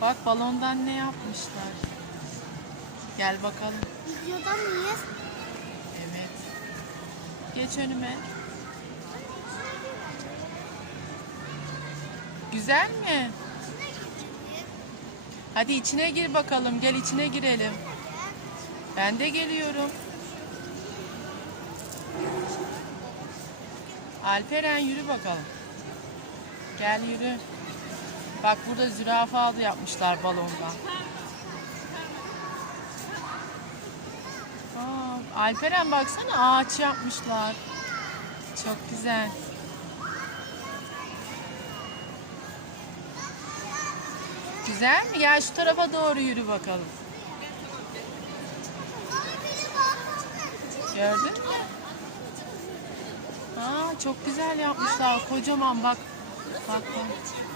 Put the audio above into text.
Bak balondan ne yapmışlar. Gel bakalım. Videoda mıyız? Evet. Geç önüme. Güzel mi? Hadi içine gir bakalım. Gel içine girelim. Ben de geliyorum. Alperen yürü bakalım. Gel yürü. Bak burada zürafa adı yapmışlar balondan. Aa, Alperen baksana ağaç yapmışlar. Çok güzel. Güzel mi? Gel şu tarafa doğru yürü bakalım. Gördün mü? Aa, çok güzel yapmışlar. Kocaman bak. Bak bak.